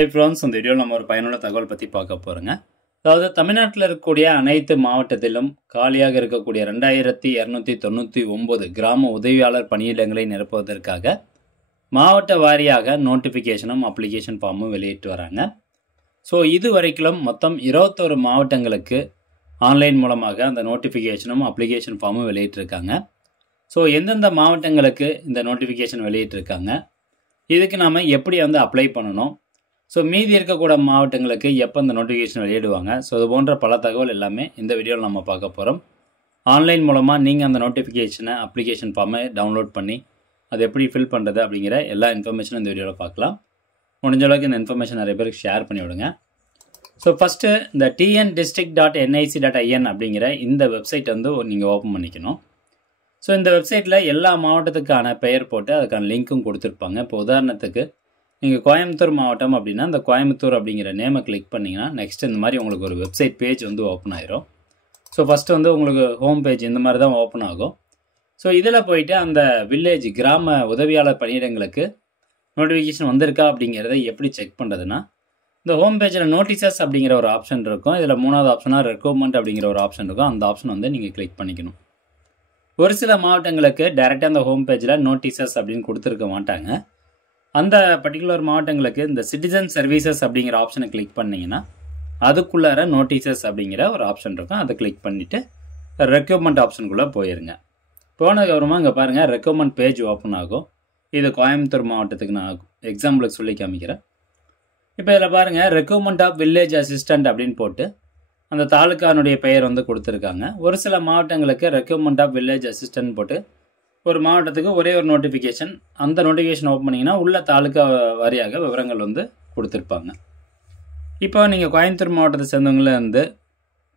Hi friends, இந்த வீடியோவில் நம்ம ஒரு பயனுள்ள தகவல் பற்றி பார்க்க போகிறோங்க. அதாவது தமிழ்நாட்டில் இருக்கக்கூடிய அனைத்து மாவட்டத்திலும் காலியாக இருக்கக்கூடிய 2299 கிராம உதவியாளர் பணியிடங்களை நிரப்புவதற்காக மாவட்ட வாரியாக நோட்டிஃபிகேஷனும் அப்ளிகேஷன் ஃபார்மும் வெளியிட்டு வராங்க. ஸோ இது வரைக்கும் மொத்தம் 21 மாவட்டங்களுக்கு ஆன்லைன் மூலமாக அந்த நோட்டிஃபிகேஷனும் அப்ளிகேஷன் ஃபார்மும் வெளியிட்டிருக்காங்க. ஸோ எந்தெந்த மாவட்டங்களுக்கு இந்த நோட்டிஃபிகேஷன் வெளியிட்டிருக்காங்க, இதுக்கு நாம் எப்படி அப்ளை பண்ணணும், ஸோ மீதி இருக்கக்கூடிய மாவட்டங்களுக்கு எப்போ இந்த நோட்டிஃபிகேஷன் வெளியிடுவாங்க, ஸோ இது போன்ற பல தகவல் எல்லாமே இந்த வீடியோவில் நம்ம பார்க்க போகிறோம். ஆன்லைன் மூலமாக நீங்கள் அந்த நோட்டிஃபிகேஷனை அப்ளிகேஷன் ஃபார்மை டவுன்லோட் பண்ணி அது எப்படி ஃபில் பண்ணுறது அப்படிங்கிற எல்லா இன்ஃபர்மேஷனும் இந்த வீடியோவில் பார்க்கலாம். முடிஞ்ச அளவுக்கு இந்த இன்ஃபர்மேஷன் நிறைய பேருக்கு ஷேர் பண்ணி விடுங்க. ஸோ ஃபஸ்ட்டு இந்த tndistrict.nic.in அப்படிங்கிற இந்த வெப்சைட் நீங்கள் ஓப்பன் பண்ணிக்கணும். ஸோ இந்த வெப்சைட்டில் எல்லா மாவட்டத்துக்கான பெயர் போட்டு அதுக்கான லிங்க்கும் கொடுத்துருப்பாங்க. இப்போ உதாரணத்துக்கு நீங்கள் கோயம்புத்தூர் மாவட்டம் அப்படின்னா அந்த கோயம்புத்தூர் அப்படிங்கிற நேமை கிளிக் பண்ணிங்கன்னா நெக்ஸ்ட் இந்த மாதிரி உங்களுக்கு ஒரு வெப்சைட் பேஜ் ஓப்பன் ஆயிரும். ஸோ ஃபஸ்ட்டு உங்களுக்கு ஹோம் பேஜ் இந்த மாதிரி தான் ஓப்பன் ஆகும். ஸோ இதில் போயிட்டு அந்த வில்லேஜ் கிராம உதவியாளர் பணியிடங்களுக்கு நோட்டிஃபிகேஷன் வந்திருக்கா அப்படிங்கிறத எப்படி செக் பண்ணுறதுன்னா, இந்த ஹோம் பேஜில் நோட்டீசஸ் அப்படிங்கிற ஒரு ஆப்ஷன் இருக்கும். இதில் மூணாவது ஆப்ஷனாக ரெக்ரூட்மெண்ட் அப்படிங்கிற ஒரு ஆப்ஷன் இருக்கும். அந்த ஆப்ஷன் நீங்கள் கிளிக் பண்ணிக்கணும். ஒரு சில மாவட்டங்களுக்கு டைரெக்டாக அந்த ஹோம் பேஜில் நோட்டீசஸ் அப்படின்னு கொடுத்துருக்க மாட்டாங்க. அந்த பர்டிகுலர் மாவட்டங்களுக்கு இந்த சிட்டிசன் சர்வீசஸ் அப்படிங்கிற ஆப்ஷனை கிளிக் பண்ணிங்கன்னா அதுக்குள்ளார நோட்டீசஸ் அப்படிங்கிற ஒரு ஆப்ஷன் இருக்கும். அதை கிளிக் பண்ணிவிட்டு ரெக்ரூட்மெண்ட் ஆப்ஷனுக்குள்ளே போயிருங்க. போனதுக்கப்புறமா இங்கே பாருங்கள், ரெக்ரூட்மெண்ட் பேஜ் ஓப்பன் ஆகும். இது கோயம்புத்தூர் மாவட்டத்துக்கு நான் எக்ஸாம்பிளுக்கு சொல்லி காமிக்கிறேன். இப்போ இதில் பாருங்கள், ரெக்ரூட்மெண்ட் ஆஃப் வில்லேஜ் அசிஸ்டண்ட் அப்படின்னு போட்டு அந்த தாலுக்கானுடைய பெயர் கொடுத்துருக்காங்க. ஒரு சில மாவட்டங்களுக்கு ரெக்ரூட்மெண்ட் ஆஃப் வில்லேஜ் அசிஸ்டன்ட் போட்டு ஒரு மாவட்டத்துக்கு ஒரே ஒரு நோட்டிஃபிகேஷன், அந்த நோட்டிஃபிகேஷன் ஓப்பன் பண்ணிங்கன்னா உள்ள தாலுக்கா வாரியாக விவரங்கள் கொடுத்துருப்பாங்க. இப்போ நீங்கள் கோயம்புத்தூர் மாவட்டத்தை சேர்ந்தவங்கள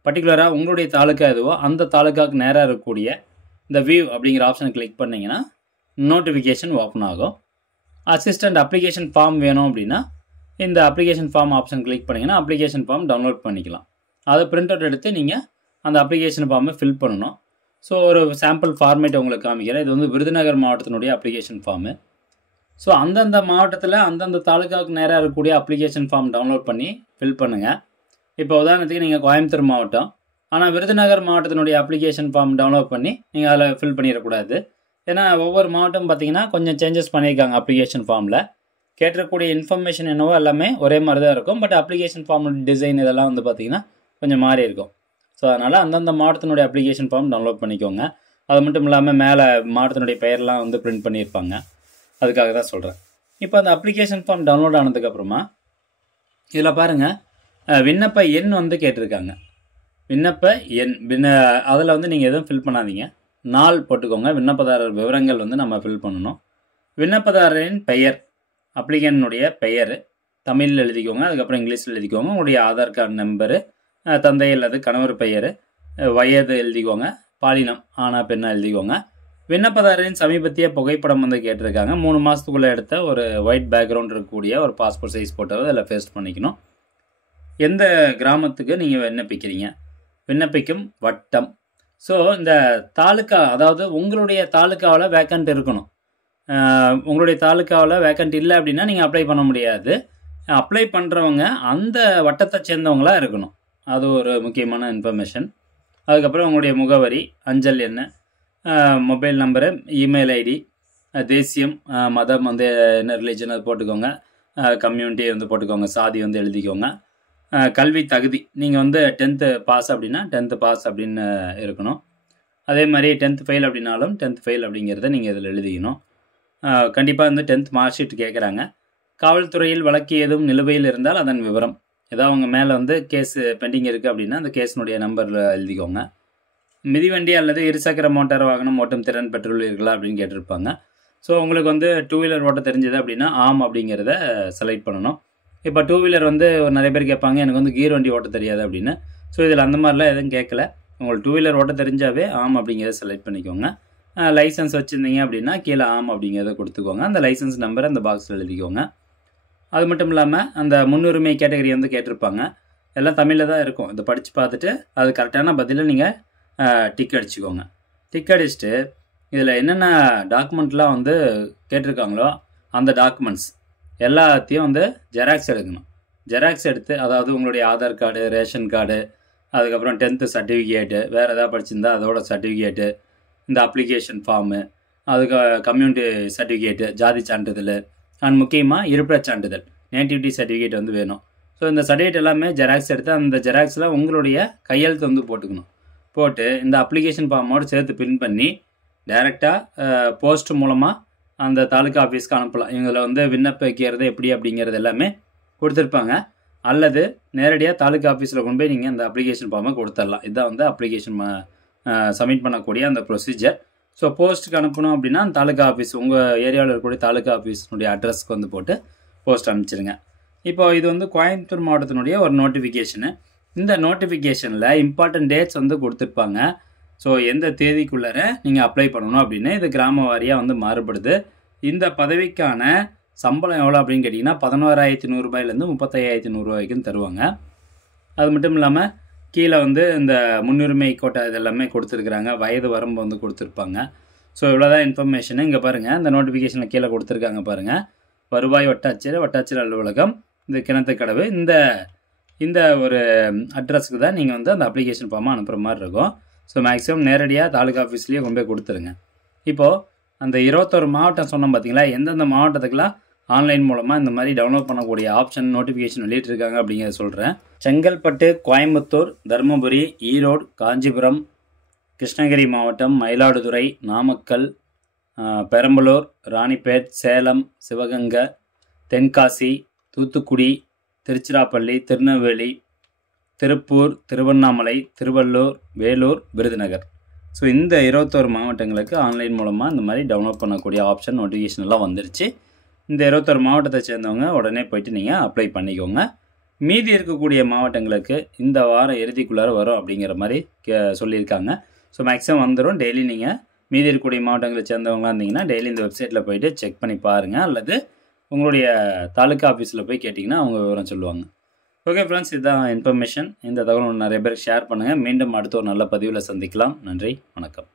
பர்டிகுலராக உங்களுடைய தாலுக்கா எதுவோ அந்த தாலுக்காவுக்கு நேராக இருக்கக்கூடிய இந்த வியூ அப்படிங்கிற ஆப்ஷனை கிளிக் பண்ணிங்கன்னா நோட்டிஃபிகேஷன் ஓப்பன் ஆகும். அசிஸ்டண்ட் அப்ளிகேஷன் ஃபார்ம் வேணும் அப்படின்னா இந்த அப்ளிகேஷன் ஃபார்ம் ஆப்ஷன் கிளிக் பண்ணிங்கன்னா அப்ளிகேஷன் ஃபார்ம் டவுன்லோட் பண்ணிக்கலாம். அதை பிரிண்ட் அவுட் எடுத்து நீங்கள் அந்த அப்ளிகேஷன் ஃபார்மை ஃபில் பண்ணணும். ஸோ ஒரு சாம்பிள் ஃபார்மேட் உங்களுக்கு காமிக்கிறேன். இது விருதுநகர் மாவட்டத்தினுடைய அப்ளிகேஷன் ஃபார்மு. ஸோ அந்தந்த மாவட்டத்தில் அந்தந்த தாலுக்காவுக்கு நேராக இருக்கக்கூடிய அப்ளிகேஷன் ஃபார்ம் டவுன்லோட் பண்ணி ஃபில் பண்ணுங்கள். இப்போ உதாரணத்துக்கு நீங்கள் கோயம்புத்தூர் மாவட்டம், ஆனால் விருதுநகர் மாவட்டத்தினுடைய அப்ளிகேஷன் ஃபார்ம் டவுன்லோட் பண்ணி நீங்கள் அதில் ஃபில் பண்ணிடக்கூடாது. ஏன்னா ஒவ்வொரு மாவட்டம் பார்த்தீங்கன்னா கொஞ்சம் சேஞ்சஸ் பண்ணியிருக்காங்க அப்ளிகேஷன் ஃபார்மில். கேட்டிருக்கக்கூடிய இன்ஃபர்மேஷன் என்னவோ எல்லாமே ஒரே மாதிரி தான் இருக்கும். பட் அப்ளிகேஷன் ஃபார்ம் டிசைன் இதெல்லாம் பார்த்தீங்கன்னா கொஞ்சம் மாறி இருக்கும். ஸோ அதனால் அந்தந்த மாவட்டத்தினுடைய அப்ளிகேஷன் ஃபார்ம் டவுன்லோட் பண்ணிக்கோங்க. அது மட்டும் இல்லாமல் மேலே மாவட்டத்தினுடைய பெயர்லாம் பிரிண்ட் பண்ணியிருப்பாங்க. அதுக்காக தான் சொல்கிறேன். இப்போ அந்த அப்ளிகேஷன் ஃபார்ம் டவுன்லோட் ஆனதுக்கப்புறமா இதில் பாருங்கள், விண்ணப்ப எண் கேட்டிருக்காங்க. விண்ணப்ப எண் அதில் நீங்கள் எதுவும் ஃபில் பண்ணாதீங்க. நாள் போட்டுக்கோங்க. விண்ணப்பதாரர் விவரங்கள் நம்ம ஃபில் பண்ணணும். விண்ணப்பதாரரின் பெயர், அப்ளிகனுடைய பெயர் தமிழில் எழுதிக்கோங்க. அதுக்கப்புறம் இங்கிலீஷில் எழுதிக்கோங்க. உங்களுடைய ஆதார் கார்டு நம்பரு, தந்தை அல்லது கணவர் பெயர், வயது எழுதிக்கோங்க. பாலினம் ஆனா பெண்ணா எழுதிக்கோங்க. விண்ணப்பதாரரின் சமீபத்திய புகைப்படம் கேட்டிருக்காங்க. 3 மாதத்துக்குள்ளே எடுத்த ஒரு ஒயிட் பேக்ரவுண்ட் இருக்கக்கூடிய ஒரு பாஸ்போர்ட் சைஸ் போட்டோவை அதில் பேஸ்ட் பண்ணிக்கணும். எந்த கிராமத்துக்கு நீங்கள் விண்ணப்பிக்கிறீங்க, விண்ணப்பிக்கும் வட்டம். ஸோ இந்த தாலுக்கா, அதாவது உங்களுடைய தாலுக்காவில் வேக்கண்ட் இருக்கணும். உங்களுடைய தாலுக்காவில் வேக்கண்ட் இல்லை அப்படின்னா நீங்கள் அப்ளை பண்ண முடியாது. அப்ளை பண்ணுறவங்க அந்த வட்டத்தை சேர்ந்தவங்களாக இருக்கணும். அது ஒரு முக்கியமான இன்ஃபர்மேஷன். அதுக்கப்புறம் உங்களுடைய முகவரி, அஞ்சல் எண், மொபைல் நம்பரு, இமெயில் ஐடி, தேசியம், மதம் என்ன ரிலீஜன் அது போட்டுக்கோங்க. கம்யூனிட்டி போட்டுக்கோங்க. சாதி எழுதிக்கோங்க. கல்வி தகுதி, நீங்கள் 10th பாஸ் அப்படின்னா 10th பாஸ் அப்படின்னு இருக்கணும். அதே மாதிரி 10th ஃபெயில் அப்படின்னாலும் 10th ஃபெயில் அப்படிங்கிறத நீங்கள் இதில் எழுதிக்கணும். கண்டிப்பாக 10th மார்க் ஷீட் கேட்குறாங்க. காவல்துறையில் வழக்கு ஏதும் நிலுவையில் இருந்தால் அதன் விவரம், ஏதாவது அவங்க மேலே கேஸ் பெண்டிங் இருக்குது அப்படின்னா அந்த கேஸினுடைய நம்பரில் எழுதிக்கோங்க. மிதிவண்டி அல்லது இருசக்கர மோட்டார் வாகனம் ஓட்டும் திறன் பெற்றுள்ளீர்களா அப்படின்னு கேட்டிருப்பாங்க. ஸோ உங்களுக்கு 2 வீலர் ஓட்ட தெரிஞ்சது அப்படின்னா ஆம் அப்படிங்கிறத செலக்ட் பண்ணணும். இப்போ 2 வீலர் நிறைய பேர் கேட்பாங்க, எனக்கு கீர் வண்டி ஓட்ட தெரியாது அப்படின்னு. ஸோ இதில் அந்த மாதிரிலாம் எதுவும் கேட்கல. உங்களுக்கு 2 வீலர் ஓட்ட தெரிஞ்சாவே ஆம் அப்படிங்கிறத செலக்ட் பண்ணிக்கோங்க. லைசன்ஸ் வச்சுருந்தீங்க அப்படின்னா கீழே ஆம் அப்படிங்கிறத கொடுத்துக்கோங்க. அந்த லைசன்ஸ் நம்பரை அந்த பாக்ஸில் எழுதிக்கோங்க. அது மட்டும் இல்லாமல் அந்த முன்னுரிமை கேட்டகரி கேட்டிருப்பாங்க. எல்லாம் தமிழில் தான் இருக்கும். இதை படித்து பார்த்துட்டு அது கரெக்டான பதிலை நீங்கள் டிக் அடிச்சுக்கோங்க. டிக் அடிச்சுட்டு இதில் என்னென்ன டாக்குமெண்ட்லாம் கேட்டிருக்காங்களோ அந்த டாக்குமெண்ட்ஸ் எல்லாத்தையும் ஜெராக்ஸ் எடுக்கணும். ஜெராக்ஸ் எடுத்து, அதாவது உங்களுடைய ஆதார் கார்டு, ரேஷன் கார்டு, அதுக்கப்புறம் 10th சர்டிஃபிகேட்டு, வேறு எதாவது படிச்சிருந்தா அதோட சர்டிஃபிகேட்டு, இந்த அப்ளிகேஷன் ஃபார்மு, அதுக்கு கம்யூனிட்டி சர்டிஃபிகேட்டு, ஜாதி சான்றிதழ், அண்ட் முக்கியமாக இருப்பிடச் சான்றிதழ், நேட்டிவிட்டி சர்டிஃபிகேட் வந்து வேணும். ஸோ இந்த சர்டிஃபிகேட் எல்லாமே ஜெராக்ஸ் எடுத்து அந்த ஜெராக்ஸில் உங்களுடைய கையெழுத்து வந்து போட்டுக்கணும். போட்டு இந்த அப்ளிகேஷன் ஃபார்மோடு சேர்த்து பின் பண்ணி டைரெக்டாக போஸ்ட் மூலமாக அந்த தாலுக்கா ஆஃபீஸ்க்கு அனுப்பலாம். இதில் வந்து விண்ணப்பிக்கிறது எப்படி அப்படிங்கிறது எல்லாமே கொடுத்துருப்பாங்க. அல்லது நேரடியாக தாலுக்கா ஆஃபீஸில் கொண்டு போய் நீங்கள் அந்த அப்ளிகேஷன் ஃபார்மை கொடுத்துடலாம். இதுதான் வந்து அப்ளிகேஷன் சப்மிட் பண்ணக்கூடிய அந்த ப்ரொசீஜர். ஸோ போஸ்ட்டுக்கு அனுப்பணும் அப்படின்னா அந்த தாலுக்கா ஆஃபீஸ், உங்கள் ஏரியாவில் இருக்கக்கூடிய தாலுக்கா ஆஃபீஸினுடைய அட்ரஸ்க்கு வந்து போட்டு போஸ்ட் அனுப்பிச்சிருங்க. இப்போ இது வந்து கோயம்புத்தூர் மாவட்டத்தினுடைய ஒரு நோட்டிஃபிகேஷனு. இந்த நோட்டிஃபிகேஷனில் இம்பார்ட்டன்ட் டேட்ஸ் வந்து கொடுத்துருப்பாங்க. ஸோ எந்த தேதிக்குள்ளார நீங்கள் அப்ளை பண்ணணும் அப்படின்னு இது கிராம வாரியாக வந்து மாறுபடுது. இந்த பதவிக்கான சம்பளம் எவ்வளோ அப்படின்னு கேட்டிங்கன்னா 11,100 ரூபாயிலேருந்து 35,100 ரூபாய்க்குன்னு தருவாங்க. அது மட்டும் இல்லாமல் கீழே வந்து இந்த முன்னுரிமை கோட்டா இதெல்லாமே கொடுத்துருக்குறாங்க. வயது வரம்பு வந்து கொடுத்துருப்பாங்க. ஸோ இவ்வளோதான் இன்ஃபர்மேஷனு. இங்கே பாருங்கள், இந்த நோட்டிஃபிகேஷனில் கீழே கொடுத்துருக்காங்க பாருங்கள். வருவாய் வட்டாட்சியர் அலுவலகம், இந்த கிணத்துக்கடவு, இந்த ஒரு அட்ரஸுக்கு தான் நீங்கள் வந்து அந்த அப்ளிகேஷன் ஃபார்மை அனுப்புகிற மாதிரி இருக்கும். ஸோ மேக்ஸிமம் நேரடியாக தாலுக்கா ஆஃபீஸ்லேயே கொண்டு போய் கொடுத்துருங்க. இப்போது அந்த 21 மாவட்டம் சொன்னோம் பார்த்தீங்களா, எந்தெந்த மாவட்டத்துக்கெலாம் ஆன்லைன் மூலமாக இந்த மாதிரி டவுன்லோட் பண்ணக்கூடிய ஆப்ஷன் நோட்டிஃபிகேஷன் வெளியிட்டிருக்காங்க அப்படிங்கிறத சொல்கிறேன். செங்கல்பட்டு, கோயம்புத்தூர், தருமபுரி, ஈரோடு, காஞ்சிபுரம், கிருஷ்ணகிரி மாவட்டம், மயிலாடுதுறை, நாமக்கல், பெரம்பலூர், ராணிப்பேட், சேலம், சிவகங்கை, தென்காசி, தூத்துக்குடி, திருச்சிராப்பள்ளி, திருநெல்வேலி, திருப்பூர், திருவண்ணாமலை, திருவள்ளூர், வேலூர், விருதுநகர். ஸோ இந்த 21 மாவட்டங்களுக்கு ஆன்லைன் மூலமாக இந்த மாதிரி டவுன்லோட் பண்ணக்கூடிய ஆப்ஷன் நோட்டிஃபிகேஷன் எல்லாம் வந்துருச்சு. இந்த 21 மாவட்டத்தை சேர்ந்தவங்க உடனே போயிட்டு நீங்கள் அப்ளை பண்ணிக்கோங்க. மீதி இருக்கக்கூடிய மாவட்டங்களுக்கு இந்த வாரம் இறுதிக்குள்ளார வரும் அப்படிங்கிற மாதிரி சொல்லியிருக்காங்க. ஸோ மேக்ஸிமம் வந்துடும். டெய்லி நீங்கள் மீதி இருக்கக்கூடிய மாவட்டங்களை சேர்ந்தவங்களாக இருந்தீங்கன்னா டெய்லி இந்த வெப்சைட்டில் போய்ட்டு செக் பண்ணி பாருங்கள். அல்லது உங்களுடைய தாலுக்கா ஆஃபீஸில் போய் கேட்டிங்கன்னா அவங்க விவரம் சொல்லுவாங்க. ஓகே ஃப்ரெண்ட்ஸ், இதுதான் இன்ஃபர்மேஷன். இந்த தகவல் நிறைய பேருக்கு ஷேர் பண்ணுங்கள். மீண்டும் அடுத்த ஒரு நல்ல பதிவில் சந்திக்கலாம். நன்றி, வணக்கம்.